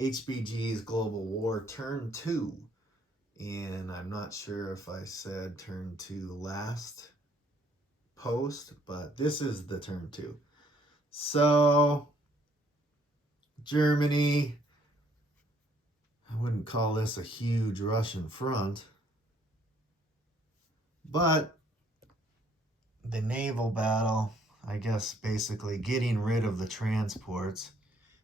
HBG's Global War Turn 2. And I'm not sure if I said Turn 2 last post, but this is the Turn 2. So, Germany, I wouldn't call this a huge Russian front, but the naval battle, I guess basically getting rid of the transports,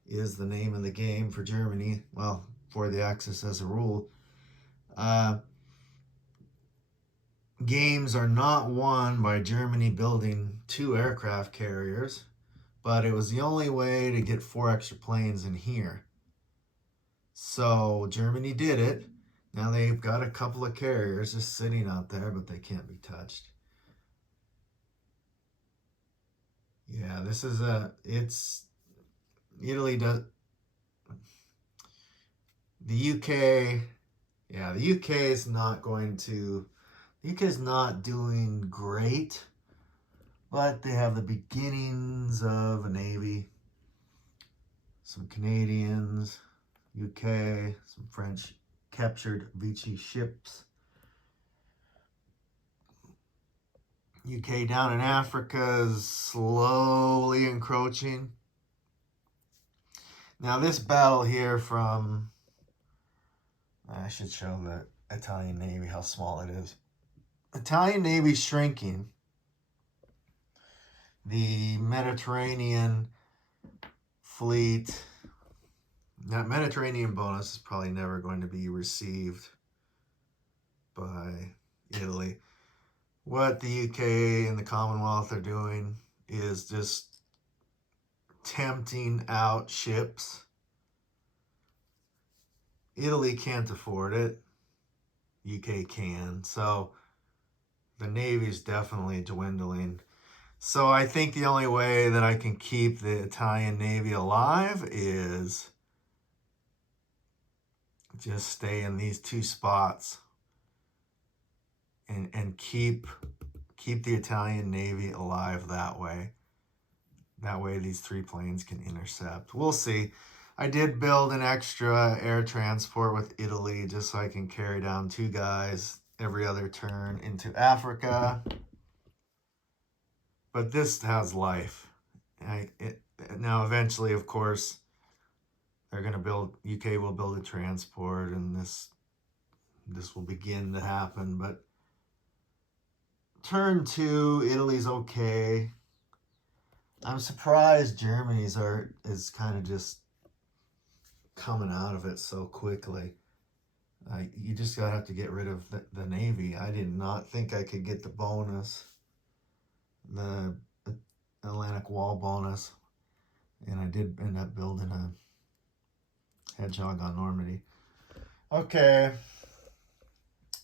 is the name of the game for Germany. Well, for the Axis as a rule. Games are not won by Germany building 2 aircraft carriers, but it was the only way to get 4 extra planes in here. So Germany did it. Now they've got a couple of carriers just sitting out there, but they can't be touched. Yeah, it's Italy does, the UK, yeah, the UK is not doing great, but they have the beginnings of a navy, some Canadians, UK, some French captured Vichy ships. UK down in Africa is slowly encroaching. Now this battle here I should show the Italian Navy how small it is. Italian Navy shrinking. The Mediterranean fleet, that Mediterranean bonus is probably never going to be received by Italy. What the UK and the Commonwealth are doing is just tempting out ships. Italy can't afford it. UK can. So the Navy's definitely dwindling. So I think the only way that I can keep the Italian Navy alive is just stay in these 2 spots and keep the Italian Navy alive that way. That way these 3 planes can intercept. We'll see. I did build an extra air transport with Italy just so I can carry down 2 guys every other turn into Africa. But this has life. Now eventually, of course, they're going to build, UK will build a transport, and this will begin to happen. But turn 2, Italy's okay. I'm surprised Germany's is kind of just coming out of it so quickly. You just gotta have to get rid of the Navy. I did not think I could get the bonus, the Atlantic Wall bonus, and I did end up building a hedgehog on Normandy. Okay,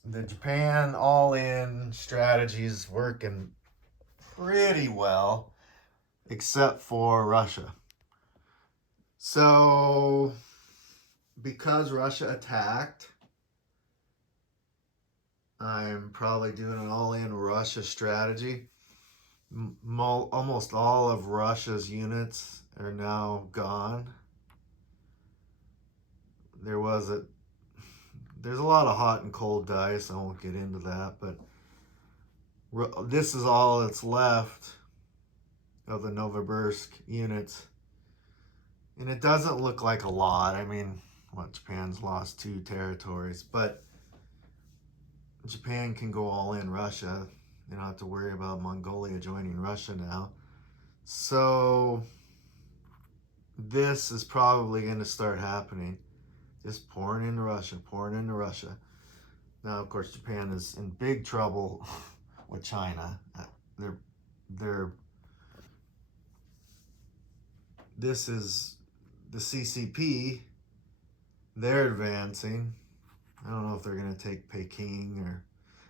the Japan all-in strategy is working pretty well, except for Russia. So, because Russia attacked, I'm probably doing an all-in Russia strategy. Almost all of Russia's units are now gone. There's a lot of hot and cold dice. I won't get into that, but this is all that's left of the Novosibirsk units. And it doesn't look like a lot. I mean, Japan's lost 2 territories, but Japan can go all in Russia. They don't have to worry about Mongolia joining Russia now. So this is probably going to start happening. Just pouring into Russia, pouring into Russia. Now, of course, Japan is in big trouble with China. This is the CCP. They're advancing. I don't know if they're going to take Peking, or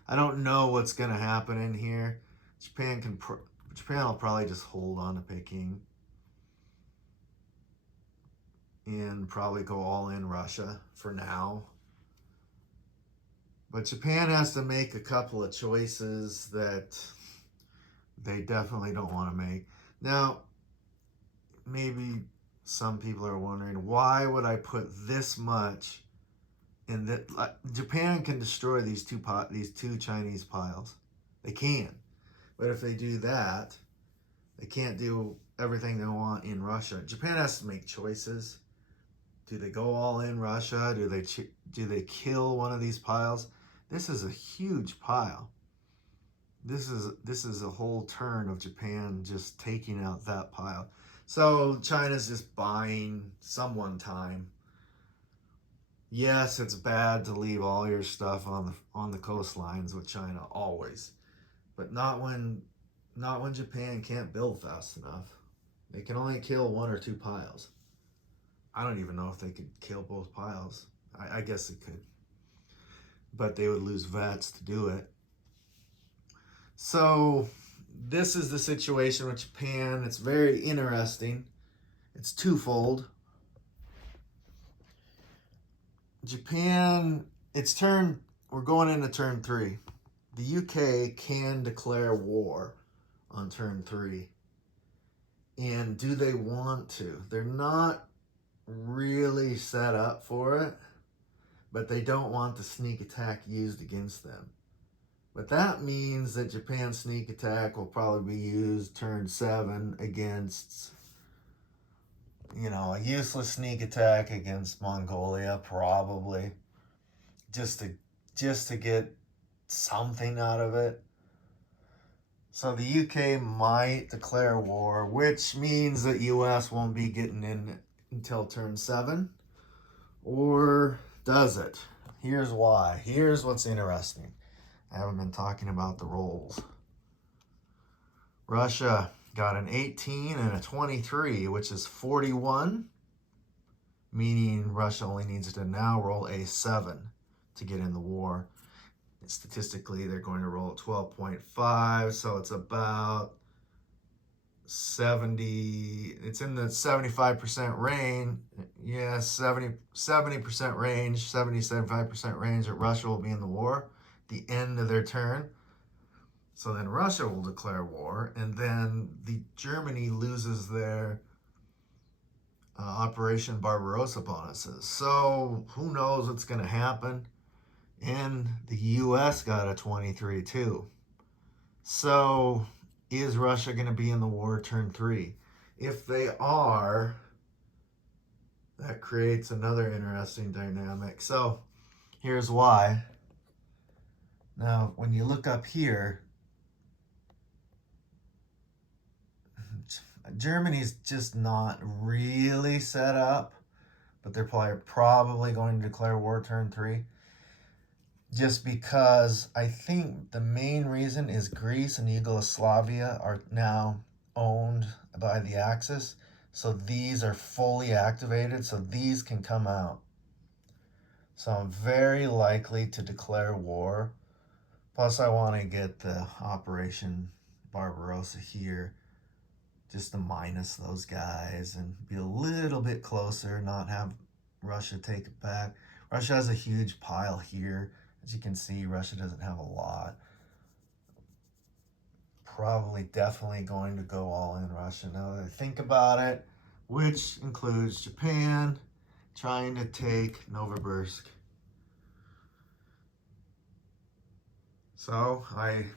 I don't know what's going to happen in here. Japan will probably just hold on to Peking and probably go all in Russia for now. But Japan has to make a couple of choices that they definitely don't want to make. Now, maybe some people are wondering, why would I put this much in that? Japan can destroy these two Chinese piles. They can. But if they do that, they can't do everything they want in Russia. Japan has to make choices. Do they go all in Russia? Do they kill one of these piles? This is a huge pile. This is a whole turn of Japan just taking out that pile. So China's just buying someone time. Yes, it's bad to leave all your stuff on the coastlines with China always, but not when Japan can't build fast enough. They can only kill one or two piles. I don't even know if they could kill both piles. I guess they could, but they would lose vets to do it. So this is the situation with Japan. It's very interesting. It's twofold. Japan, we're going into turn 3. The UK can declare war on turn 3. And do they want to? They're not really set up for it, but they don't want the sneak attack used against them. But that means that Japan's sneak attack will probably be used turn 7 against, a useless sneak attack against Mongolia, probably, just to get something out of it. So the UK might declare war, which means that US won't be getting in until turn 7. Or does it? Here's why. Here's what's interesting. I haven't been talking about the rolls. Russia got an 18 and a 23, which is 41, meaning Russia only needs to now roll a 7 to get in the war. And statistically, they're going to roll at 12.5, so it's about 70. It's in the 75% range. Yeah, 70% range, 75% range that Russia will be in the war at the end of their turn. So then Russia will declare war, and then Germany loses their Operation Barbarossa bonuses. So who knows what's going to happen? And the U.S. got a 23 too. So is Russia going to be in the war turn 3? If they are, that creates another interesting dynamic. So here's why. Now, when you look up here, Germany's just not really set up, but they're probably going to declare war turn 3. Just because I think the main reason is Greece and Yugoslavia are now owned by the Axis. So these are fully activated, so these can come out. So I'm very likely to declare war. Plus I want to get the Operation Barbarossa here, just to minus those guys and be a little bit closer, not have Russia take it back. Russia has a huge pile here. As you can see, Russia doesn't have a lot. Probably definitely going to go all in Russia now that I think about it, which includes Japan trying to take Novosibirsk. So I'm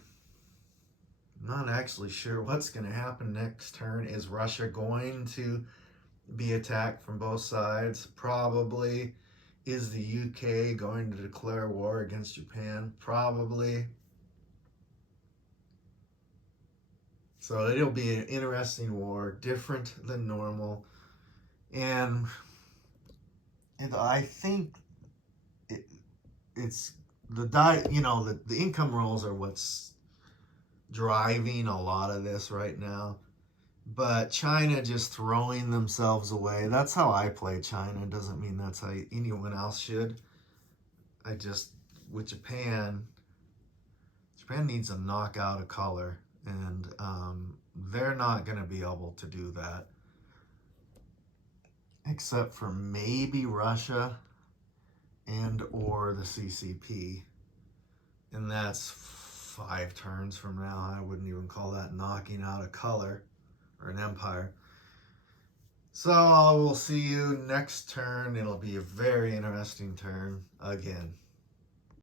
not actually sure what's going to happen next turn. Is Russia going to be attacked from both sides? Probably. Is the UK going to declare war against Japan? Probably. So it'll be an interesting war, different than normal. And I think it's the income rolls are what's driving a lot of this right now. But China just throwing themselves away. That's how I play China. Doesn't mean that's how anyone else should. With Japan needs to knock out a color. And they're not going to be able to do that. Except for maybe Russia and or the CCP. And that's 5 turns from now. I wouldn't even call that knocking out a color or an empire. So I will see you next turn. It'll be a very interesting turn again.